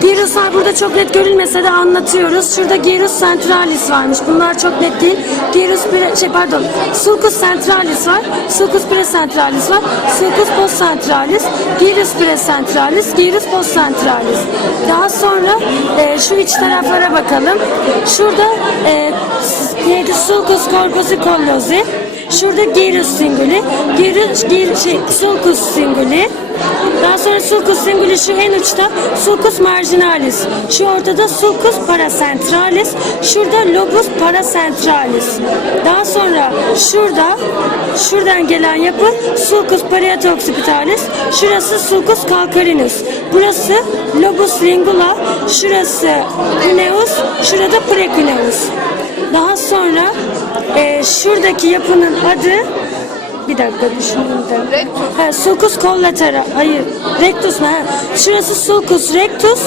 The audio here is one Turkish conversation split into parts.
Gyruslar burada çok net görülmese de anlatıyoruz. Şurada Gyrus centralis varmış. Bunlar çok net değil. Gyrus pre, şey pardon. Sulcus centralis var. Sulcus precentralis var. Sulcus postcentralis. Gyrus precentralis. Gyrus postcentralis. Daha sonra e, şu iç taraflara bakalım. Şurada e? Sulcus corposi collosi. Şurada Gyrus singuli. Gyrus, gir, şey, sulcus singuli. Daha sonra sulcus singuli şu en uçta sulcus marginalis. Şu ortada sulcus paracentralis. Şurada lobus paracentralis. Daha sonra şurada şuradan gelen yapı sulcus parieto occipitalis. Şurası sulcus calcarinus. Burası lobus lingula. Şurası cuneus. Şurada precuneus. Daha sonra e, şuradaki yapının adı bir dakika düşüneyim de. Rectus. Ha, sulcus collatera. Hayır. Rectus mu? Ha. Şurası sulcus rectus.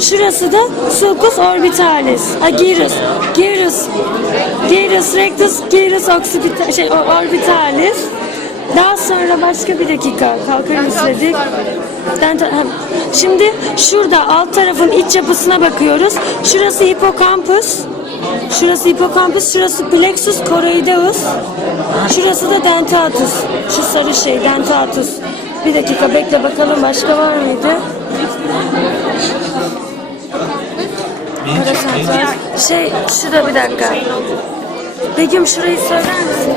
Şurası da sulcus orbitalis. Ha, gyrus. Gyrus. Gyrus rectus, gyrus occipita şey orbitalis. Daha sonra başka bir dakika. Kalkarım istedik. Şimdi şurada alt tarafın iç yapısına bakıyoruz. Şurası hipokampus. Şurası hipokampus, şurası plexus choroideus. Şurası da dentatus. Şu sarı şey dentatus. Bir dakika bekle bakalım başka var mıydı? Şey şurada bir dakika. Begüm şurayı söyler misin?